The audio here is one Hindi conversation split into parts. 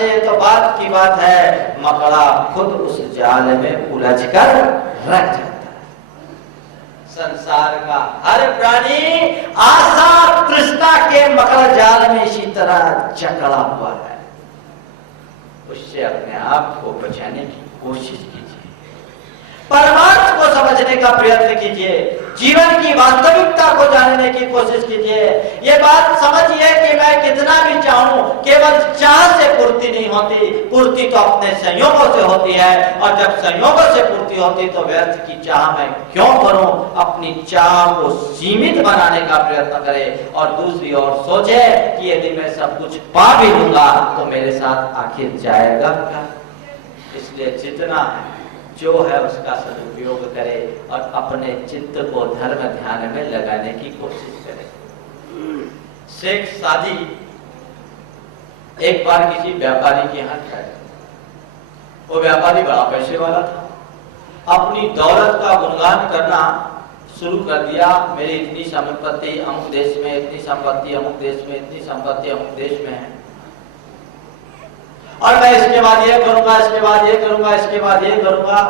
से तो बात की बात है, मकड़ा खुद उस जाल में उलझ कर रह जाता है। संसार का हर प्राणी आशा तृष्णा के मकड़ जाल में इसी तरह जकड़ा हुआ है। उससे अपने आप को बचाने की कोशिश कीजिए, परमार्थ को समझने का प्रयत्न कीजिए, जीवन की वास्तविकता को जानने की कोशिश कीजिए। ये बात समझिए कि मैं कितना भी चाहूं, केवल चाह से पूर्ति नहीं होती, पूर्ति तो अपने संयोगों से होती है, और जब संयोगों से पूर्ति होती तो व्यर्थ की चाह मैं क्यों करूं। अपनी चाह को सीमित बनाने का प्रयत्न करें, और दूसरी ओर सोचे कि यदि मैं सब कुछ पा भी लूंगा तो मेरे साथ आखिर जाएगा क्या। इसलिए जितना जो है उसका सदुपयोग करे और अपने चित्त को धर्म ध्यान में लगाने की कोशिश करे। शेख सादी एक बार किसी व्यापारी के यहाँ गए। वो व्यापारी बड़ा पैसे वाला था, अपनी दौलत का गुणगान करना शुरू कर दिया। मेरी इतनी संपत्ति अमुक देश में, इतनी संपत्ति अमुक देश में, इतनी संपत्ति अमुक देश में है, और मैं इसके बाद ये करूंगा, इसके बाद ये करूंगा, इसके बाद ये करूंगा,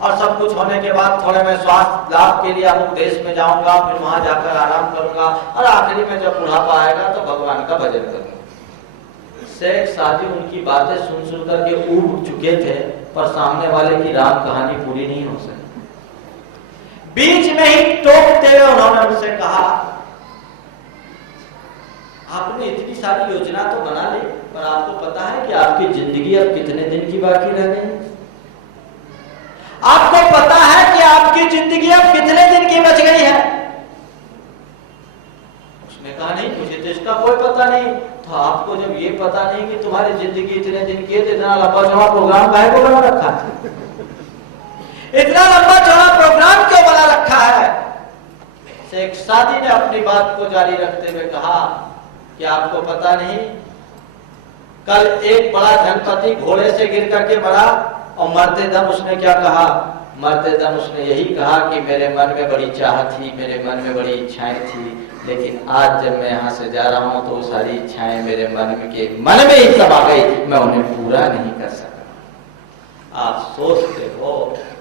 और सब कुछ होने के बाद थोड़े मैं स्वास्थ्य लाभ के लिए अमुक देश में जाऊंगा, फिर वहां जाकर आराम करूंगा, और आखिरी में जब बुढ़ापा आएगा तो भगवान का भजन करूंगा। शेख सादी उनकी बातें सुन सुन करके ऊब चुके थे, पर सामने वाले की राम कहानी पूरी नहीं हो सकी। बीच में ही टोकते हुए उन्होंने उनसे कहा, आपने इतनी सारी योजना तो बना ली, पर आपको पता है कि आपकी जिंदगी अब कितने दिन की बाकी रह गई? आपको पता है कि आपकी जिंदगी अब कितने दिन की बच गई है? उसने कहा, नहीं, मुझे तो इसका कोई पता नहीं। तो आपको जब ये पता नहीं कि तुम्हारी जिंदगी इतने दिन की है, तो इतना लंबा चौड़ा प्रोग्राम काहे को बना रखा है? इतना लंबा चौड़ा प्रोग्राम क्यों बना रखा है? शेख सादी ने अपनी बात को जारी रखते हुए कहा कि आपको पता नहीं, कल एक बड़ा धनपति घोड़े से गिर करके मरा, और मरते दम उसने क्या कहा? मरते दम उसने यही कहा कि मेरे मन में बड़ी चाह थी, मेरे मन में बड़ी इच्छाएं थी, लेकिन आज जब मैं यहाँ से जा रहा हूँ तो सारी इच्छाएं मेरे मन में ही सब आ गई, मैं उन्हें पूरा नहीं कर सका। आप सोचते हो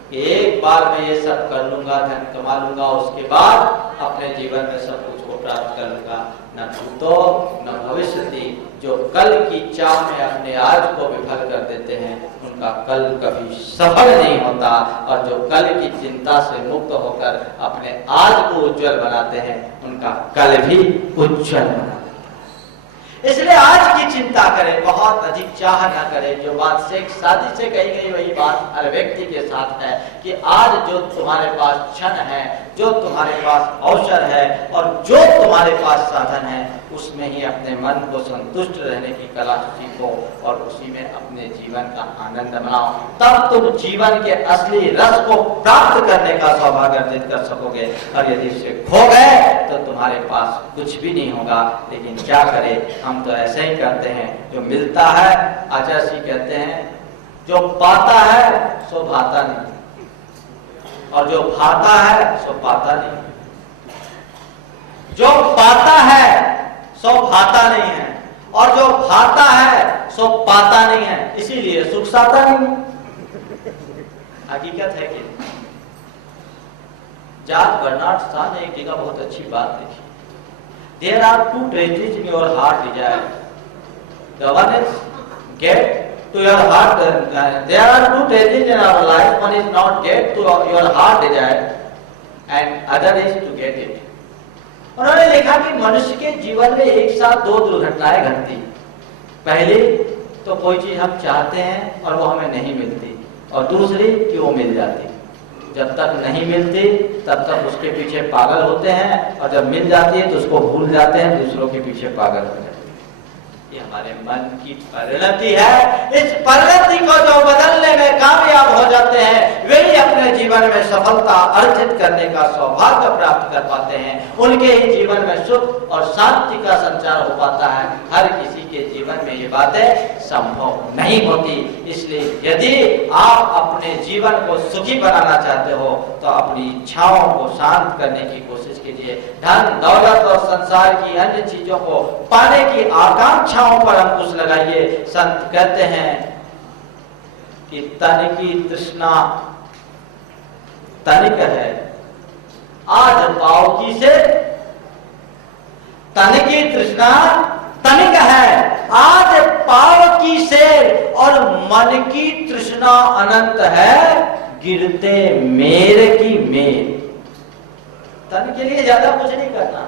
कि एक बार मैं ये सब कर लूंगा, धन कमा लूंगा, उसके बाद अपने जीवन में सब कुछ को प्राप्त कर लूंगा। न भूतो न भविष्यति। जो कल की चाह में अपने आज को विफल कर देते हैं, उनका कल कभी सफल नहीं होता, और जो कल की चिंता से मुक्त होकर अपने आज को उज्जवल बनाते हैं, उनका कल भी उज्जवल बना देता है। इसलिए आज की चिंता करें, बहुत अधिक चाह न करें। जो बात शेख सादी से कही गई वही बात हर व्यक्ति के साथ है कि आज जो तुम्हारे पास क्षण है, जो तुम्हारे पास अवसर है, और जो तुम्हारे पास साधन है, उसमें ही अपने मन को संतुष्ट रहने की कला सीखो, और उसी में अपने जीवन का आनंद मनाओ। तब तुम जीवन के असली रस को प्राप्त करने का सौभाग्य अर्जित कर सकोगे। और यदि इसे खो गए तो तुम्हारे पास कुछ भी नहीं होगा। लेकिन क्या करें, हम तो ऐसे ही करते हैं। जो मिलता है, आचार्य जी कहते हैं, जो पाता है सो भाता नहीं, और जो भाता है सो पाता नहीं। जो पाता है सो भाता नहीं है, और जो भाता है सो पाता नहीं है, इसीलिए सुख साता नहीं है। हकीकत है कि जॉर्ज बर्नार्ड शॉ ने एक जगह बहुत अच्छी बात लिखी। There are two treasures in your heart desire. The one is get to your heart. There are two treasures in our life. One is not get to your heart desire, and other is to get it. उन्होंने लिखा कि मनुष्य के जीवन में एक साथ दो दुर्घटनाएं घटती। पहली तो कोई चीज हम चाहते हैं और वो हमें नहीं मिलती, और दूसरी कि वो मिल जाती। जब तक नहीं मिलती तब तक उसके पीछे पागल होते हैं, और जब मिल जाती है तो उसको भूल जाते हैं, दूसरों के पीछे पागल हो जाते हैं। ये हमारे मन की परिणति है। इस परिणति को जो बदलने में कामयाब हो जाते हैं, वही अपने जीवन में सफलता अर्जित करने का सौभाग्य प्राप्त कर पाते हैं। उनके ही जीवन में सुख और शांति का संचार हो पाता है। हर किसी के जीवन में ये बातें संभव नहीं होती। इसलिए यदि आप अपने जीवन को सुखी बनाना चाहते हो तो अपनी इच्छाओं को शांत करने की कोशिश कीजिए। धन दौलत और संसार की अन्य चीजों को पाने की आकांक्षाओं पर अंकुश लगाइए। संत कहते हैं कि तन की तृष्णा तनिक है, आज पाओ की से तन की तृष्णा तनिक है, आज पाव की सेर, और मन की तृष्णा अनंत है, गिरते मेर की मेर। तन के लिए ज्यादा कुछ नहीं करना,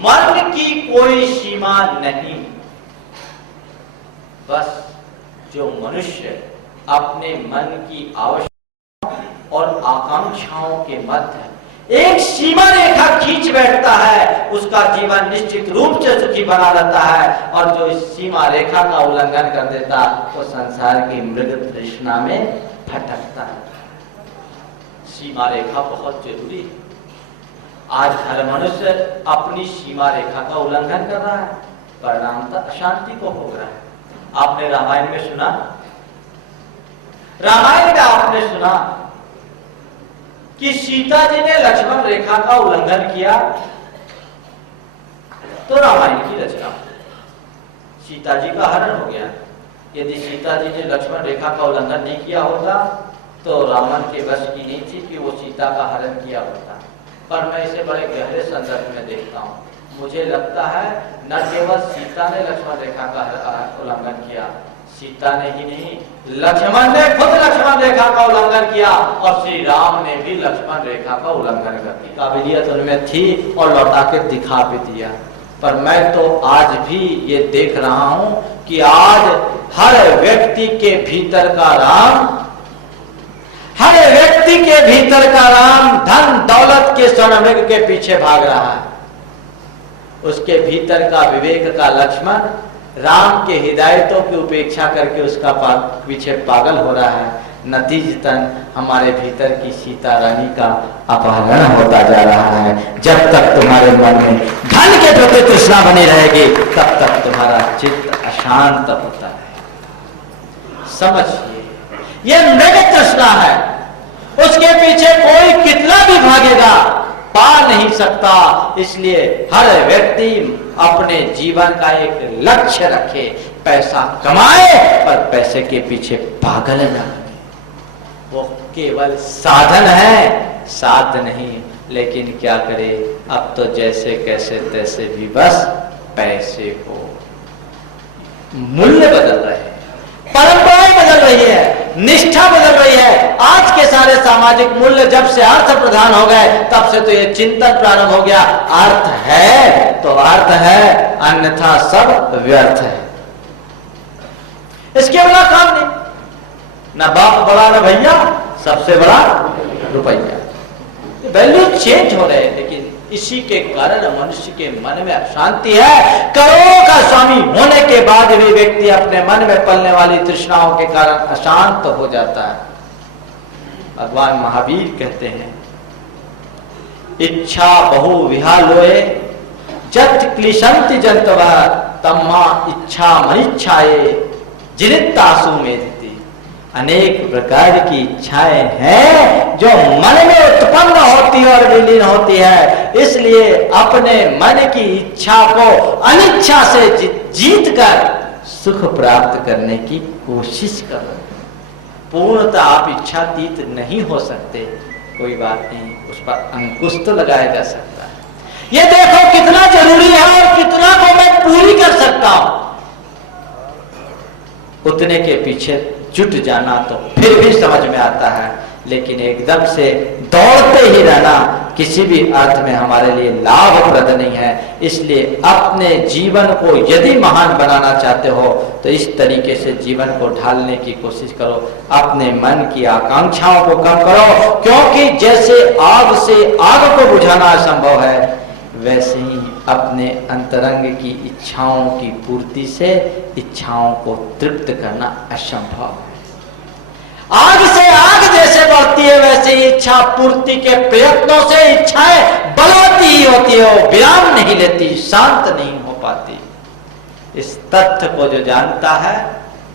मन की कोई सीमा नहीं। बस जो मनुष्य अपने मन की आवश्यकता और आकांक्षाओं के मध्य एक सीमा रेखा खींच बैठता है, उसका जीवन निश्चित रूप से सुखी बना रहता है। और जो इस सीमा रेखा का उल्लंघन कर देता वो संसार की मृग तृष्णा में भटकता है। सीमा रेखा बहुत जरूरी है। आज हर मनुष्य अपनी सीमा रेखा का उल्लंघन कर रहा है, परिणामतः अशांति को भोग रहा है। आपने रामायण में सुना, रामायण में आपने सुना कि सीता जी ने लक्ष्मण रेखा का उल्लंघन किया तो रामायण की रचना, सीता जी का हरण हो गया। यदि सीता जी ने लक्ष्मण रेखा का उल्लंघन नहीं किया होता तो रावण के वश की नहीं थी कि वो सीता का हरण किया होता। पर मैं इसे बड़े गहरे संदर्भ में देखता हूँ। मुझे लगता है न केवल सीता ने लक्ष्मण रेखा का उल्लंघन किया, सीता ने ही नहीं, लक्ष्मण ने खुद लक्ष्मण रेखा का उल्लंघन किया और श्री राम ने भी लक्ष्मण रेखा का उल्लंघन कर दी। काबिलियत उनमें थी और लौटा के दिखा भी दिया। पर मैं तो आज भी ये देख रहा हूं कि आज हर व्यक्ति के भीतर का राम, हर व्यक्ति के भीतर का राम धन दौलत के स्वर्णमृग के पीछे भाग रहा है। उसके भीतर का विवेक का लक्ष्मण राम के हिदायतों की उपेक्षा करके उसका पीछे पागल हो रहा है। नतीजतन हमारे भीतर की सीता रानी का अपहरण होता जा रहा है। जब तक तुम्हारे मन में धन के प्रति तृष्णा बनी रहेगी तब तक तुम्हारा चित्त अशांत होता है। समझिए, यह मृग तृष्णा है, उसके पीछे कोई कितना भी भागेगा पा नहीं सकता। इसलिए हर व्यक्ति अपने जीवन का एक लक्ष्य रखे, पैसा कमाए पर पैसे के पीछे पागल न बने। वो केवल साधन है, साध नहीं। लेकिन क्या करे, अब तो जैसे कैसे तैसे भी बस पैसे को मूल्य बदल रहे हैं, परंपराएं बदल रही है, निष्ठा बदल रही है। आज के सारे सामाजिक मूल्य जब से अर्थ प्रधान हो गए तब से तो ये चिंतन प्रारंभ हो गया, अर्थ है तो अर्थ है, अन्यथा सब व्यर्थ है। इसके बड़ा काम नहीं, ना बाप बड़ा ना भैया, सबसे बड़ा रुपया। वैल्यू चेंज हो रहे हैं, लेकिन इसी के कारण मनुष्य के मन में अशांति है। करोड़ों का स्वामी होने के बाद भी व्यक्ति अपने मन में पलने वाली तृष्णाओं के कारण अशांत हो जाता है। भगवान महावीर कहते हैं, इच्छा बहु विहालोए जत क्लिशंति जंतव तम्मा इच्छा मनिच्छाए जिनितासु मेदिति। अनेक प्रकार की इच्छाएं हैं जो मन में उत्पन्न होती है और विलीन होती है। इसलिए अपने मन की इच्छा को अनिच्छा से जीत कर सुख प्राप्त करने की कोशिश करो। पूर्णतः आप इच्छातीत नहीं हो सकते, कोई बात नहीं, उस पर अंकुश तो लगाया जा सकता है। ये देखो कितना जरूरी है और कितना को मैं पूरी कर सकता हूं। उतने के पीछे जुट जाना तो फिर भी समझ में आता है, लेकिन एकदम से दौड़ते ही रहना किसी भी अर्थ में हमारे लिए लाभप्रद नहीं है। इसलिए अपने जीवन को यदि महान बनाना चाहते हो तो इस तरीके से जीवन को ढालने की कोशिश करो। अपने मन की आकांक्षाओं को कम करो, क्योंकि जैसे आग से आग को बुझाना असंभव है, वैसे ही अपने अंतरंग की इच्छाओं की पूर्ति से इच्छाओं को तृप्त करना असंभव है। आग से आग जैसे बढ़ती है वैसे ही इच्छा पूर्ति के प्रयत्नों से इच्छाएं बलवती ही होती है, विराम नहीं लेती, शांत नहीं हो पाती। इस तथ्य को जो जानता है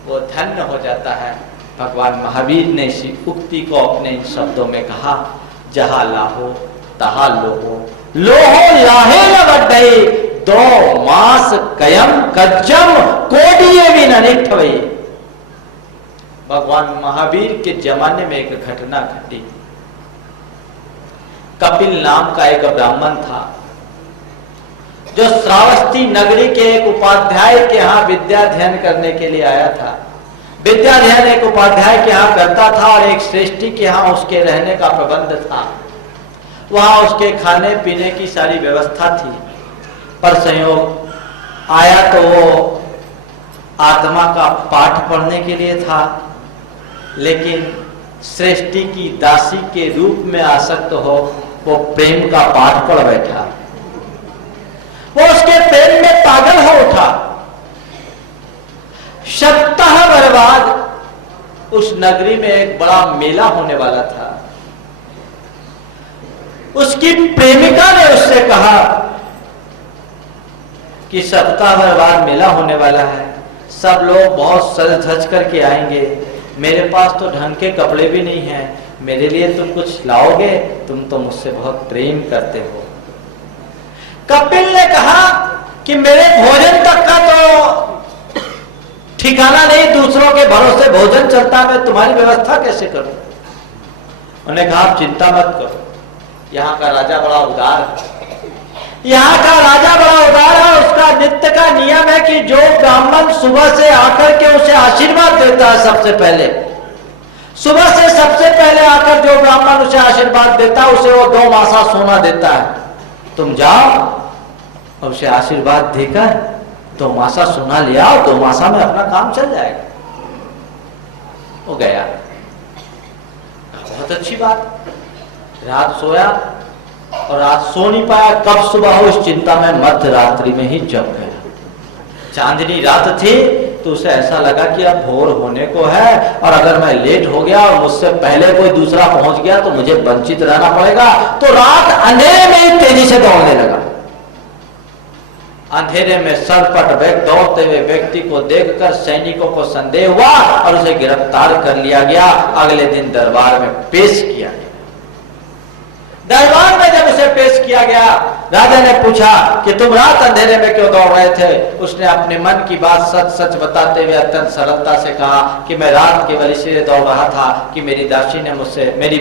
वो धन्य हो जाता है। भगवान महावीर ने इसी उक्ति को अपने इन शब्दों में कहा, जहां लाहो तहा लोहो, लोहो लाहे लगडे, 2 मास कयम कज्जम कोडिये भी निठवई। भगवान महावीर के जमाने में एक घटना घटी। कपिल नाम का एक ब्राह्मण था जो श्रावस्ती नगरी के एक उपाध्याय के यहाँ विद्या अध्ययन करने के लिए आया था। विद्या अध्ययन एक उपाध्याय के यहाँ करता था और एक श्रेष्ठी के यहाँ उसके रहने का प्रबंध था। वहां उसके खाने पीने की सारी व्यवस्था थी, पर संयोग आया तो वो आत्मा का पाठ पढ़ने के लिए था, लेकिन श्रेष्ठी की दासी के रूप में आसक्त हो वो प्रेम का पाठ पढ़ बैठा। वो उसके प्रेम में पागल हो उठा। सप्ताह भर बाद उस नगरी में एक बड़ा मेला होने वाला था। उसकी प्रेमिका ने उससे कहा कि सप्ताह भर बाद मेला होने वाला है, सब लोग बहुत सज धज करके आएंगे, मेरे पास तो ढंग के कपड़े भी नहीं हैं, मेरे लिए तुम कुछ लाओगे? तुम तो मुझसे बहुत प्रेम करते हो। कपिल ने कहा कि मेरे भोजन तक का तो ठिकाना नहीं, दूसरों के भरोसे भोजन चलता, मैं तुम्हारी व्यवस्था कैसे करूं? उन्होंने कहा आप चिंता मत करो, यहाँ का राजा बड़ा उदार है। यहाँ का राजा बड़ा उदार है। उसका नित्य का नियम है कि जो ब्राह्मण सुबह से आकर के उसे आशीर्वाद देता है, सबसे पहले सुबह से सबसे पहले आकर जो ब्राह्मण उसे आशीर्वाद देता है उसे वो 2 मासा सोना देता है। तुम जाओ और उसे आशीर्वाद देकर 2 मासा सोना ले आओ, 2 मासा में अपना काम चल जाएगा। वो गया, बहुत अच्छी बात। रात सोया और रात सो नहीं पाया। कब सुबह हो इस चिंता में मध्य रात्रि में ही जग गया। चांदनी रात थी तो उसे ऐसा लगा कि अब भोर होने को है और अगर मैं लेट हो गया और मुझसे पहले कोई दूसरा पहुंच गया तो मुझे वंचित रहना पड़ेगा। तो रात अंधेरे में ही तेजी से दौड़ने लगा। अंधेरे में सरपट वेग दौड़ते हुए व्यक्ति को देखकर सैनिकों को संदेह हुआ और उसे गिरफ्तार कर लिया गया। अगले दिन दरबार में पेश किया गया। दरबार में जब उसे पेश किया गया, राजा ने पूछा कि तुम रात अंधेरे में क्यों दौड़ रहे थे? उसने अपने मन की बात सच सच बताते हुए अत्यंत सरलता से कहा कि मैं रात केवल इसलिए दौड़ रहा था कि मेरी दासी ने मुझसे, मेरी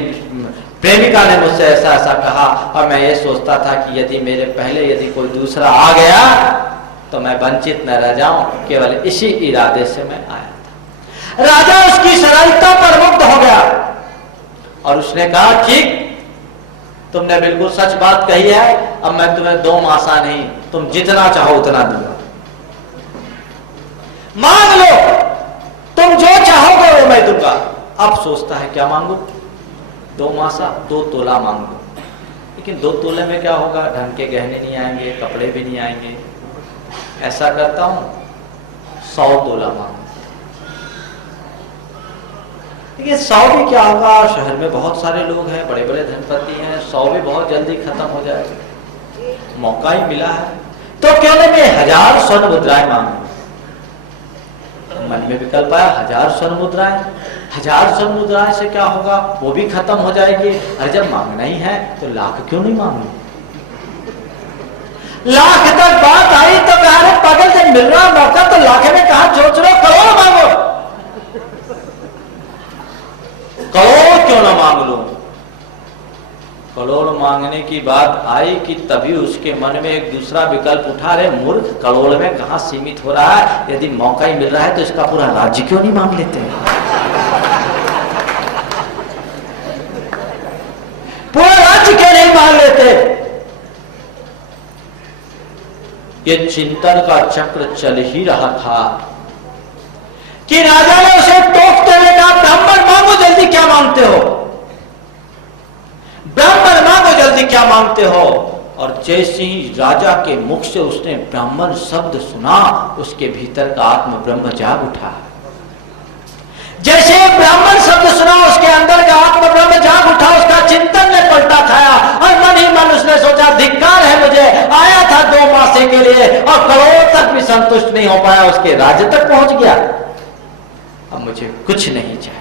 प्रेमिका ने मुझसे ऐसा ऐसा कहा और मैं ये सोचता था कि यदि मेरे पहले यदि कोई दूसरा आ गया तो मैं वंचित न रह जाऊं, केवल इसी इरादे से मैं आया था। राजा उसकी सरलता पर मुग्ध हो गया और उसने कहा ठीक, तुमने बिल्कुल सच बात कही है, अब मैं तुम्हें 2 मासा नहीं, तुम जितना चाहो उतना दूंगा। मांग लो, तुम जो चाहोगे वो मैं दूंगा। अब सोचता है क्या मांगू? 2 मासा, 2 तोला मांगू। लेकिन 2 तोले में क्या होगा? ढंग के गहने नहीं आएंगे, कपड़े भी नहीं आएंगे। ऐसा करता हूं 100 तोला मांगू। देखिए 100 भी क्या होगा, शहर में बहुत सारे लोग हैं, बड़े बड़े धनपति हैं, 100 भी बहुत जल्दी खत्म हो जाएगा। मौका ही मिला है तो क्यों नहीं मैं 1000 स्वर्ण मुद्राएं मांगू। मन में विकल्प आया, 1000 स्वर्ण मुद्राएं, 1000 स्वर्ण मुद्राएं से क्या होगा? वो भी खत्म हो जाएगी। अरे जब मांगना ही है तो लाख क्यों नहीं मांगू? लाख तक बात आई तो कहा पागल, जब मिल रहा मौका तो लाख में कहा सोच लो, करोड़ मांगो। करोड़ क्यों ना मांग लो? करोड़ मांगने की बात आई कि तभी उसके मन में एक दूसरा विकल्प उठा, रहे मूर्ख, करोड़ में कहां सीमित हो रहा है? यदि मौका ही मिल रहा है तो इसका पूरा राज्य क्यों नहीं मांग लेते? पूरा राज्य क्यों नहीं मांग लेते? ये चिंतन का चक्र चल ही रहा था कि राजा ने उसे टोकते हुए कहा, ब्राह्मण मांगो जल्दी, क्या मांगते हो? ब्राह्मण मांगो जल्दी, क्या मांगते हो? और जैसे ही राजा के मुख से उसने ब्राह्मण शब्द सुना, उसके भीतर का आत्म ब्रह्म जाग उठा। जैसे ब्राह्मण शब्द सुना, उसके अंदर का आत्म ब्रह्म जाग उठा। उसका चिंतन ने पलटा खाया और मन ही मन उसने सोचा, धिक्कार है मुझे, आया था 2 मासे के लिए और करोड़ तक भी संतुष्ट नहीं हो पाया, उसके राज्य तक पहुंच गया। अब मुझे कुछ नहीं चाहिए।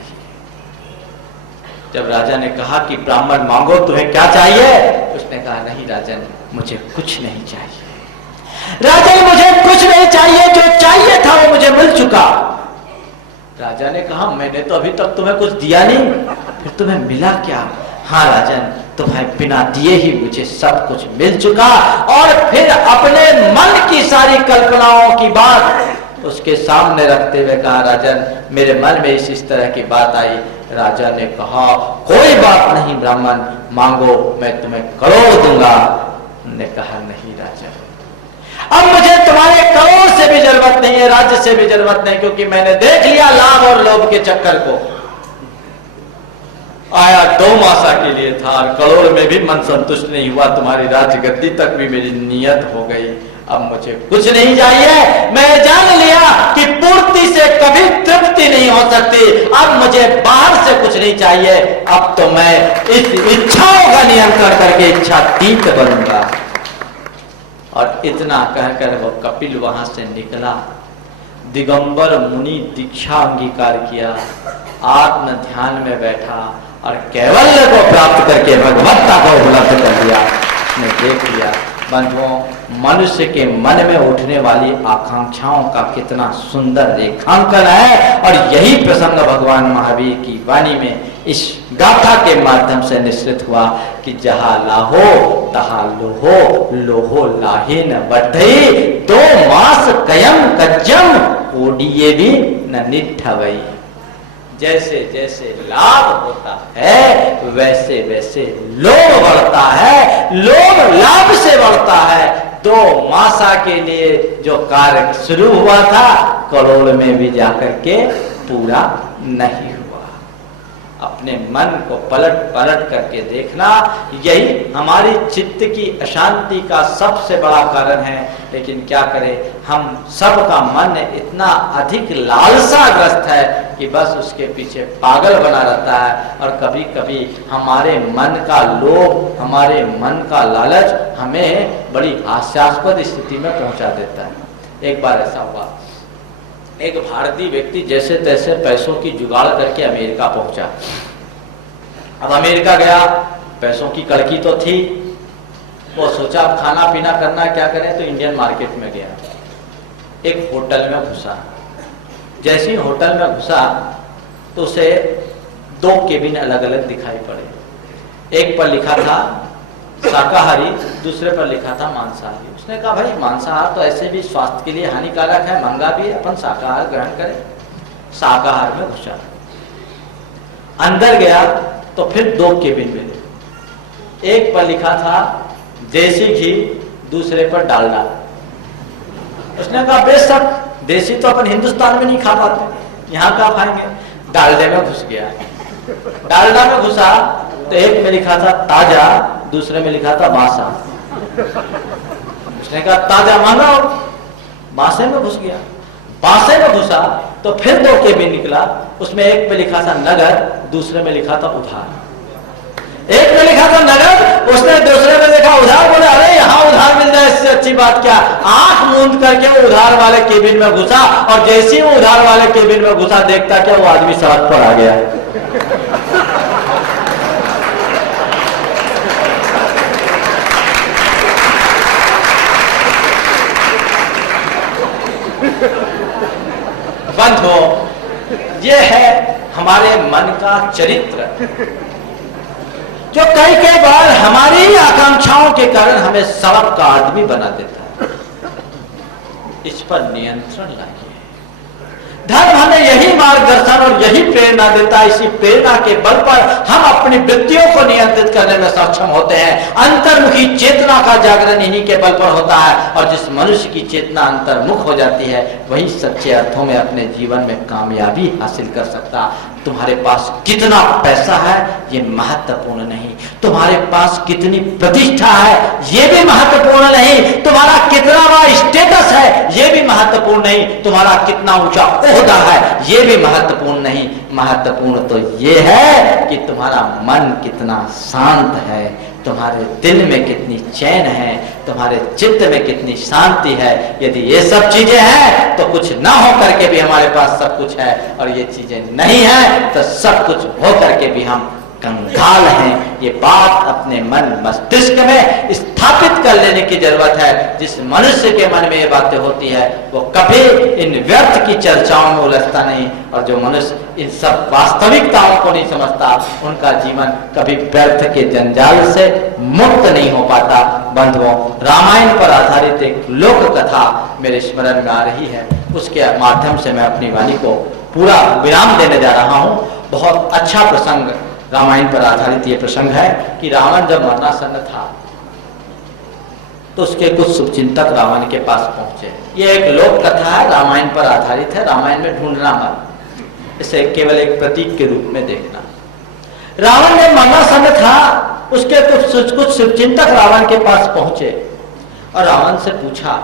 जब राजा ने कहा कि ब्राह्मण मांगो, तुम्हें क्या चाहिए? उसने कहा नहीं राजन, मुझे कुछ नहीं चाहिए। राजन मुझे कुछ नहीं चाहिए, जो चाहिए था वो मुझे मिल चुका। राजा ने कहा मैंने तो अभी तक तुम्हें कुछ दिया नहीं, फिर तुम्हें मिला क्या? हाँ राजन, तुम्हें बिना दिए ही मुझे सब कुछ मिल चुका। और फिर अपने मन की सारी कल्पनाओं की बात उसके सामने रखते हुए कहा राजन मेरे मन में इस तरह की बात आई। राजा ने कहा कोई बात नहीं ब्राह्मण, मांगो, मैं तुम्हें करोड़ दूंगा। ने कहा नहीं राजा, अब मुझे तुम्हारे करोड़ से भी जरूरत नहीं है, राज्य से भी जरूरत नहीं, क्योंकि मैंने देख लिया लाभ और लोभ के चक्कर को। आया 2 मासा के लिए था और करोड़ में भी मन संतुष्ट नहीं हुआ, तुम्हारी राज्य गद्दी तक भी मेरी नियत हो गई। अब मुझे कुछ नहीं चाहिए। मैं जान लिया कि पूर्ति से कभी तृप्ति नहीं हो सकती। अब मुझे बाहर से कुछ नहीं चाहिए। अब तो मैं इस इच्छाओं का नियंत्रण करके इच्छातीत बनूंगा। और इतना कहकर वो कपिल वहां से निकला। दिगंबर मुनि दीक्षा अंगीकार किया, आत्म ध्यान में बैठा और कैवल्य को प्राप्त करके भगवत्ता को उपलब्ध कर लिया। उसने देख लिया बंधुओं, मनुष्य के मन में उठने वाली आकांक्षाओं का कितना सुंदर रेखांकन है। और यही प्रसंग भगवान महावीर की वाणी में इस गाथा के माध्यम से निश्चित हुआ कि जहां लाहो तहां लोहो, लोहो लाहे न बढ़ई, 2 मास कयम कज्जम, ओडिये भी न निठवई। जैसे जैसे लाभ होता है वैसे वैसे लोभ बढ़ता है, लोभ लाभ से बढ़ता है। 2 मासा के लिए जो कार्य शुरू हुआ था करोड़ में भी जाकर के पूरा नहीं हुआ। अपने मन को पलट पलट करके देखना, यही हमारी चित्त की अशांति का सबसे बड़ा कारण है। लेकिन क्या करें, हम सबका मन इतना अधिक लालसाग्रस्त है कि बस उसके पीछे पागल बना रहता है। और कभी कभी हमारे मन का लोभ, हमारे मन का लालच हमें बड़ी हास्यास्पद स्थिति में पहुंचा देता है। एक बार ऐसा हुआ, एक भारतीय व्यक्ति जैसे तैसे पैसों की जुगाड़ करके अमेरिका पहुंचा। अब अमेरिका गया, पैसों की कड़की तो थी, वो सोचा अब खाना पीना करना क्या करें, तो इंडियन मार्केट में गया। एक होटल में घुसा। जैसे ही होटल में घुसा तो उसे 2 केबिन अलग अलग दिखाई पड़े। एक पर लिखा था शाकाहारी, दूसरे पर लिखा था मांसाहारी। उसने कहा भाई मांसाहार तो ऐसे भी स्वास्थ्य के लिए हानिकारक है, महंगा भी है, अपन शाकाहार ग्रहण करें। शाकाहार में घुसा, अंदर गया तो फिर 2 केबिन मिले। एक पर लिखा था देसी घी, दूसरे पर डालडा। उसने कहा बेशक देसी तो अपन हिंदुस्तान में नहीं खा पाते, यहाँ का खाएंगे। डालडे में घुस गया। डालडा में घुसा तो एक में लिखा था ताजा, दूसरे में लिखा था बासा। उसने कहा ताजा मांगा, बासे में घुस गया। बासे में घुसा तो फिर 2 केबिन निकला। उसमें एक में लिखा था नगद, दूसरे में लिखा था उधार। एक में लिखा था नगद, उसने दूसरे में लिखा उधार। बोले अरे यहाँ उधार मिल जाए इससे अच्छी बात क्या। आंख मूंद करके वो उधार वाले केबिन में घुसा और जैसे ही वो उधार वाले केबिन में घुसा, देखता क्या वो आदमी सड़क पर आ गया। बंद हो, ये है हमारे मन का चरित्र, जो कई बार हमारी ही आकांक्षाओं के कारण हमें सड़क का आदमी बना देता है। इस पर नियंत्रण लाइए। धर्म हमें यही मार्गदर्शन और यही प्रेरणा देता है। इसी प्रेरणा के बल पर हम अपनी वृत्तियों को नियंत्रित करने में सक्षम होते हैं। अंतर्मुखी चेतना का जागरण इन्हीं के बल पर होता है। और जिस मनुष्य की चेतना अंतर्मुख हो जाती है वही सच्चे अर्थों में अपने जीवन में कामयाबी हासिल कर सकता। तुम्हारे पास कितना पैसा है ये महत्वपूर्ण नहीं, तुम्हारे पास कितनी प्रतिष्ठा है ये भी महत्वपूर्ण नहीं, तुम्हारा कितना बड़ा स्टेटस है ये भी महत्वपूर्ण नहीं, तुम्हारा कितना ऊंचा ओहदा है ये भी महत्वपूर्ण नहीं। महत्वपूर्ण तो ये है कि तुम्हारा मन कितना शांत है, तुम्हारे दिल में कितनी चैन है, तुम्हारे चित्त में कितनी शांति है। यदि ये सब चीजें हैं तो कुछ ना हो करके भी हमारे पास सब कुछ है, और ये चीजें नहीं है तो सब कुछ हो करके भी हम कंगाल हैं। ये बात अपने मन मस्तिष्क में स्थापित कर लेने की जरूरत है। जिस मनुष्य के मन में ये बातें होती है वो कभी इन व्यर्थ की चर्चाओं में उलझता नहीं, और जो मनुष्य इन सब वास्तविकताओं को नहीं समझता उनका जीवन कभी व्यर्थ के जंजाल से मुक्त नहीं हो पाता। बंधुओं, रामायण पर आधारित एक लोक कथा मेरे स्मरण में आ रही है, उसके माध्यम से मैं अपनी वाणी को पूरा विराम देने जा रहा हूं। बहुत अच्छा प्रसंग रामायण पर आधारित ये प्रसंग है कि रावण जब मरणासन्न था तो उसके कुछ शुभचिंतक रावण के पास पहुंचे। ये एक लोक कथा है, रामायण पर आधारित है। रामायण में ढूंढना मत, इसे केवल एक प्रतीक के रूप में देखना। रावण ने मरणासन्न था, उसके कुछ शुभचिंतक रावण के पास पहुंचे और रावण से पूछा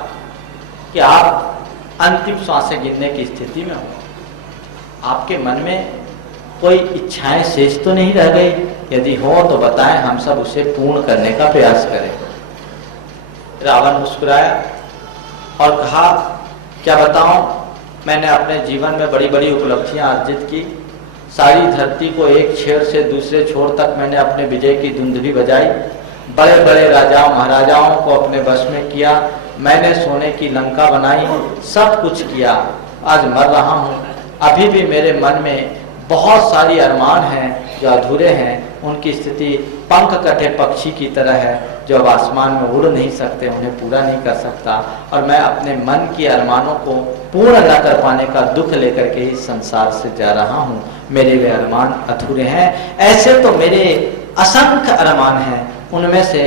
कि आप अंतिम सांसें गिनने की स्थिति में हो, आपके मन में कोई इच्छाएं शेष तो नहीं रह गई? यदि हो तो बताएं, हम सब उसे पूर्ण करने का प्रयास करें। रावण मुस्कुराया और कहा, क्या बताऊं, मैंने अपने जीवन में बड़ी बड़ी उपलब्धियां अर्जित की। सारी धरती को एक छोर से दूसरे छोर तक मैंने अपने विजय की धुंध भी बजाई। बड़े बड़े राजाओं महाराजाओं को अपने वश में किया। मैंने सोने की लंका बनाई, सब कुछ किया। आज मर रहा हूं, अभी भी मेरे मन में बहुत सारी अरमान हैं जो अधूरे हैं। उनकी स्थिति पंख कटे पक्षी की तरह है जो अब आसमान में उड़ नहीं सकते, उन्हें पूरा नहीं कर सकता, और मैं अपने मन की अरमानों को पूर्ण न कर पाने का दुख लेकर के ही संसार से जा रहा हूँ। मेरे वे अरमान अधूरे हैं। ऐसे तो मेरे असंख्य अरमान हैं, उनमें से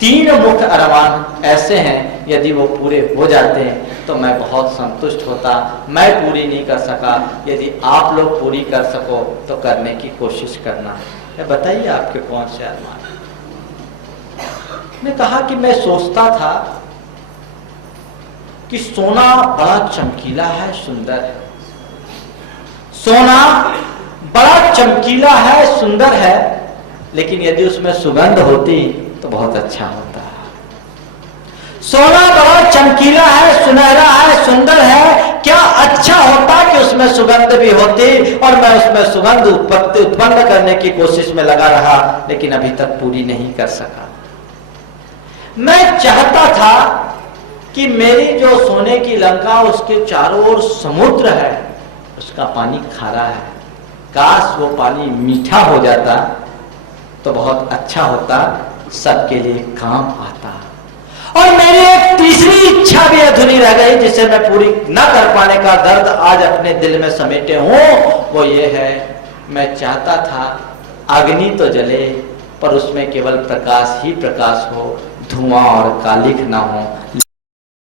3 मुख्य अरमान ऐसे हैं, यदि वो पूरे हो जाते हैं तो मैं बहुत संतुष्ट होता। मैं पूरी नहीं कर सका, यदि आप लोग पूरी कर सको तो करने की कोशिश करना। बताइए आपके कौन से अरमान? मैं कहा कि मैं सोचता था कि सोना बड़ा चमकीला है, सुंदर है। सोना बड़ा चमकीला है, सुंदर है, लेकिन यदि उसमें सुगंध होती तो बहुत अच्छा होता। सोना बड़ा चमकीला है, सुनहरा है, सुंदर है, क्या अच्छा होता कि उसमें सुगंध भी होती। और मैं उसमें सुगंध उत्पन्न करने की कोशिश में लगा रहा, लेकिन अभी तक पूरी नहीं कर सका। मैं चाहता था कि मेरी जो सोने की लंका, उसके चारों ओर समुद्र है, उसका पानी खारा है, काश वो पानी मीठा हो जाता तो बहुत अच्छा होता, सबके लिए काम आता। और मेरी एक तीसरी इच्छा भी अधूरी रह गई जिसे मैं पूरी न कर पाने का दर्द आज अपने दिल में समेटे हूं। वो ये है, मैं चाहता था अग्नि तो जले पर उसमें केवल प्रकाश ही प्रकाश हो, धुआं और कालिख ना हो।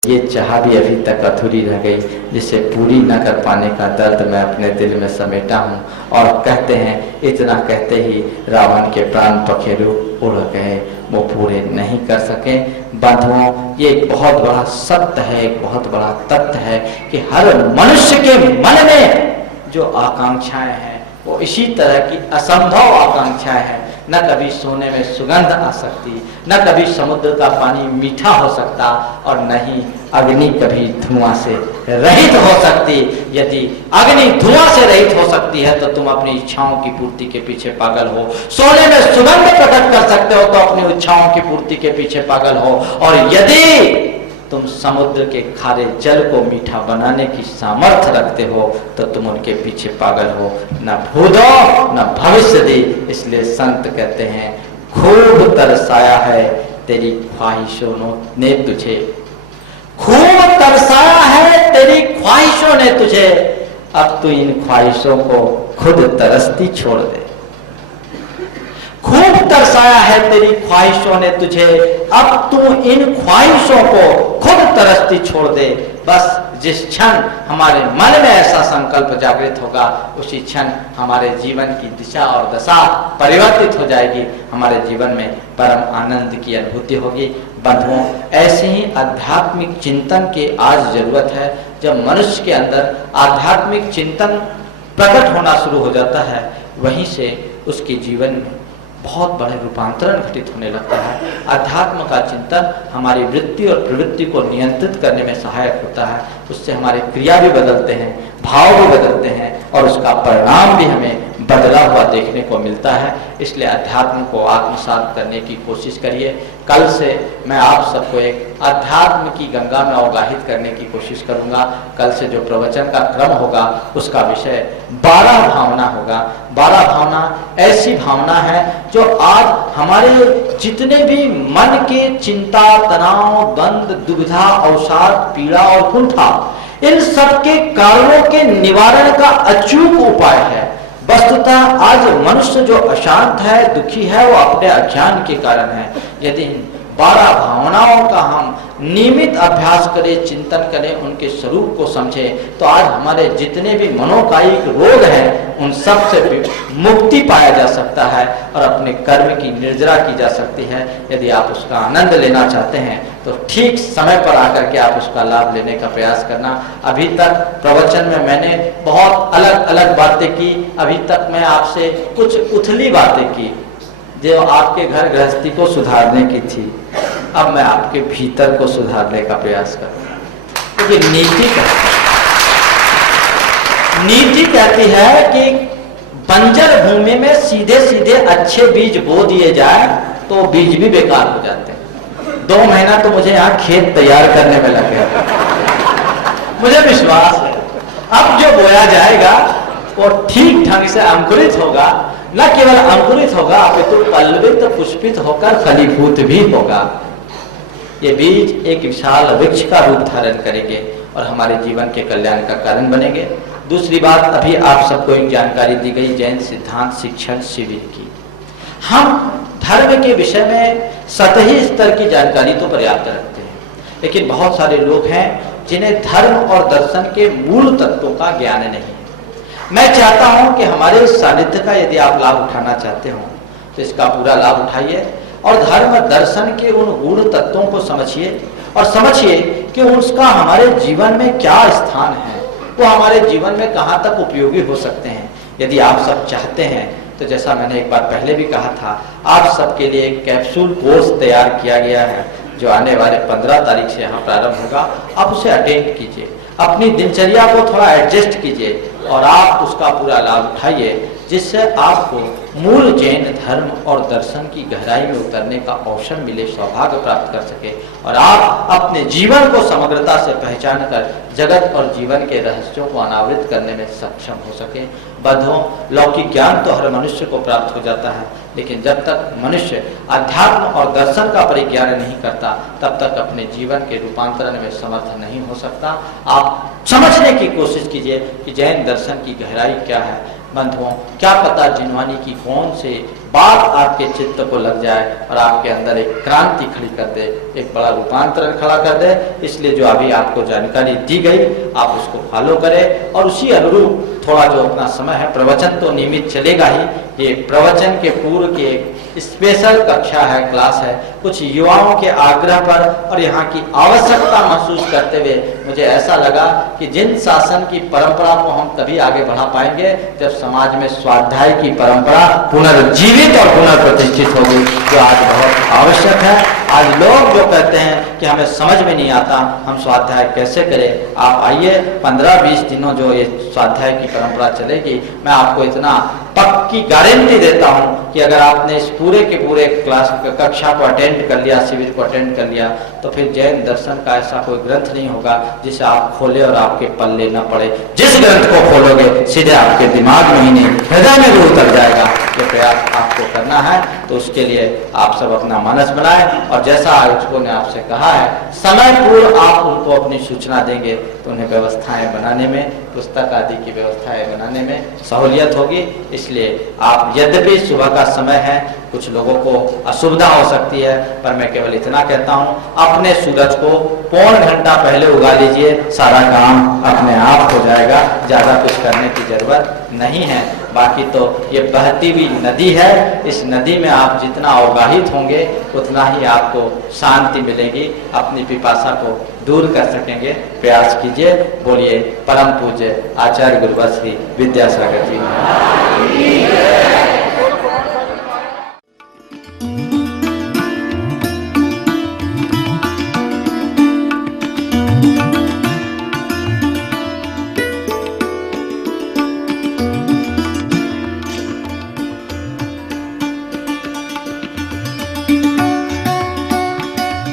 ये चाह भी अभी तक अधूरी रह गई जिसे पूरी न कर पाने का दर्द मैं अपने दिल में समेटा हूँ। और कहते हैं, इतना कहते ही रावण के प्राण पखेरु उड़ गए, वो पूरे नहीं कर सके। बंधुओं, ये एक बहुत बड़ा सत्य है, एक बहुत बड़ा तथ्य है कि हर मनुष्य के मन में जो आकांक्षाएं हैं वो इसी तरह की असंभव आकांक्षाएं हैं। न कभी सोने में सुगंध आ सकती, न कभी समुद्र का पानी मीठा हो सकता, और न ही अग्नि कभी धुआं से रहित हो सकती। यदि अग्नि धुआं से रहित हो सकती है तो तुम अपनी इच्छाओं की पूर्ति के पीछे पागल हो। सोने में सुगंध प्रकट कर सकते हो तो अपनी इच्छाओं की पूर्ति के पीछे पागल हो। और यदि तुम समुद्र के खारे जल को मीठा बनाने की सामर्थ्य रखते हो तो तुम उनके पीछे पागल हो। न भूतो न भविष्य दे। इसलिए संत कहते हैं, खूब तरसाया है तेरी ख्वाहिशों ने तुझे, खूब तरसाया है तेरी ख्वाहिशों ने तुझे, अब तू इन ख्वाहिशों को खुद तरसती छोड़ दे। खूब तरसाया है तेरी ख्वाहिशों ने तुझे, अब तू इन ख्वाहिशों को खुद तरसती छोड़ दे। बस जिस क्षण हमारे मन में ऐसा संकल्प जागृत होगा उसी क्षण हमारे जीवन की दिशा और दशा परिवर्तित हो जाएगी, हमारे जीवन में परम आनंद की अनुभूति होगी। बंधुओं, ऐसे ही आध्यात्मिक चिंतन की आज जरूरत है। जब मनुष्य के अंदर आध्यात्मिक चिंतन प्रकट होना शुरू हो जाता है, वहीं से उसके जीवन में बहुत बड़े रूपांतरण घटित होने लगता है। अध्यात्म का चिंतन हमारी वृत्ति और प्रवृत्ति को नियंत्रित करने में सहायक होता है। उससे हमारे क्रिया भी बदलते हैं, भाव भी बदलते हैं और उसका परिणाम भी हमें बदला हुआ देखने को मिलता है। इसलिए अध्यात्म को आत्मसात करने की कोशिश करिए। कल से मैं आप सबको एक अध्यात्म की गंगा में अवगाहित करने की कोशिश करूंगा। कल से जो प्रवचन का क्रम होगा उसका विषय 12 भावना होगा। 12 भावना ऐसी भावना है जो आज हमारे जितने भी मन के चिंता, तनाव, द्वंद, दुविधा, अवसाद, पीड़ा और कुंठा, इन सब के कारणों के निवारण का अचूक उपाय है। वस्तुतः आज मनुष्य जो अशांत है, दुखी है, वो अपने अज्ञान के कारण है। यदि 12 भावनाओं का हम नियमित अभ्यास करें, चिंतन करें, उनके स्वरूप को समझें, तो आज हमारे जितने भी मनोकायिक रोग हैं उन सब से मुक्ति पाया जा सकता है और अपने कर्म की निर्जरा की जा सकती है। यदि आप उसका आनंद लेना चाहते हैं तो ठीक समय पर आकर के आप उसका लाभ लेने का प्रयास करना। अभी तक प्रवचन में मैंने बहुत अलग अलग बातें की। अभी तक मैं आपसे कुछ उथली बातें की जो आपके घर गृहस्थी को सुधारने की थी। अब मैं आपके भीतर को सुधारने का प्रयास करूंगा। क्योंकि नीति कहती है कि बंजर भूमि में सीधे सीधे अच्छे बीज बो दिए जाए तो बीज भी बेकार हो जाते हैं। 2 महीना तो मुझे यहाँ खेत तैयार करने में लगे, मुझे विश्वास है अब जो बोया जाएगा वो ठीक ढंग से अंकुरित होगा। न केवल अंकुरित होगा अपितु पल्लवित, पुष्पित होकर फलीभूत भी होगा। ये बीज एक विशाल वृक्ष का रूप धारण करेंगे और हमारे जीवन के कल्याण का कारण बनेंगे। दूसरी बात, अभी आप सबको एक जानकारी दी गई जैन सिद्धांत शिक्षण शिविर की। हम धर्म के विषय में सतही स्तर की जानकारी तो पर्याप्त रखते हैं, लेकिन बहुत सारे लोग हैं जिन्हें धर्म और दर्शन के मूल तत्वों का ज्ञान नहीं है। मैं चाहता हूं कि हमारे इस सानिध्य का यदि आप लाभ उठाना चाहते हो तो इसका पूरा लाभ उठाइए और धर्म दर्शन के उन गूढ़ तत्वों को समझिए और समझिए कि उसका हमारे जीवन में क्या स्थान है, वो हमारे जीवन में कहाँ तक उपयोगी हो सकते हैं। यदि आप सब चाहते हैं तो जैसा मैंने एक बार पहले भी कहा था, आप सबके लिए एक कैप्सूल कोर्स तैयार किया गया है जो आने वाले 15 तारीख से यहाँ प्रारंभ होगा। आप उसे अटेंड कीजिए, अपनी दिनचर्या को थोड़ा एडजस्ट कीजिए और आप उसका पूरा लाभ उठाइए, जिससे आपको मूल जैन धर्म और दर्शन की गहराई में उतरने का अवसर मिले, सौभाग्य प्राप्त कर सके और आप अपने जीवन को समग्रता से पहचान कर जगत और जीवन के रहस्यों को अनावृत करने में सक्षम हो सके। बद्धों, लौकिक ज्ञान तो हर मनुष्य को प्राप्त हो जाता है, लेकिन जब तक मनुष्य अध्यात्म और दर्शन का परिज्ञान नहीं करता तब तक अपने जीवन के रूपांतरण में समर्थ नहीं हो सकता। आप समझने की कोशिश कीजिए कि जैन दर्शन की गहराई क्या है। बंधुओं, क्या पता जिनवानी की कौन से बात आपके चित्त को लग जाए और आपके अंदर एक क्रांति खड़ी कर दे, एक बड़ा रूपांतरण खड़ा कर दे। इसलिए जो अभी आपको जानकारी दी गई आप उसको फॉलो करें और उसी अनुरूप थोड़ा जो अपना समय है, प्रवचन तो नियमित चलेगा ही, ये प्रवचन के पूर्व की एक स्पेशल कक्षा है, क्लास है, कुछ युवाओं के आग्रह पर और यहाँ की आवश्यकता महसूस करते हुए मुझे ऐसा लगा कि जिन शासन की परंपरा को हम तभी आगे बढ़ा पाएंगे जब समाज में स्वाध्याय की परंपरा पुनर्जीवित और पुनर्प्रतिष्ठित होगी, जो आज बहुत आवश्यक है। आज लोग जो कहते हैं कि हमें समझ में नहीं आता हम स्वाध्याय कैसे करें, आप आइए 15-20 दिनों जो ये स्वाध्याय की परंपरा चलेगी, मैं आपको इतना पक्की गारंटी देता हूं कि अगर आपने इस पूरे के पूरे क्लास कक्षा को अटेंड कर लिया, शिविर को अटेंड कर लिया, तो फिर जैन दर्शन का ऐसा कोई ग्रंथ नहीं होगा जिसे आप खोले और आपके पल्ले न पड़े। जिस ग्रंथ को खोलोगे सीधे आपके दिमाग में ही नहीं हृदय में भी उतर जाएगा। ये प्रयास आपको करना है, तो उसके लिए आप सब अपना मानस बनाएं और जैसा आयोजकों ने आपसे कहा है समय पूर्व आप उनको अपनी सूचना देंगे तो उन्हें व्यवस्थाएं बनाने में, पुस्तक आदि की व्यवस्थाएं बनाने में सहूलियत होगी। इसलिए आप, यद्यपि सुबह का समय है, कुछ लोगों को असुविधा हो सकती है, पर मैं केवल इतना कहता हूं, अपने सूरज को पौन घंटा पहले उगा लीजिए, सारा काम अपने आप हो जाएगा, ज्यादा कुछ करने की जरूरत नहीं है। बाकी तो ये बहती हुई नदी है, इस नदी में आप जितना अवगाहित होंगे उतना ही आपको शांति मिलेगी, अपनी पिपासा को दूर कर सकेंगे। प्रयास कीजिए। बोलिए परम पूज्य आचार्य गुरुवर श्री विद्यासागर जी।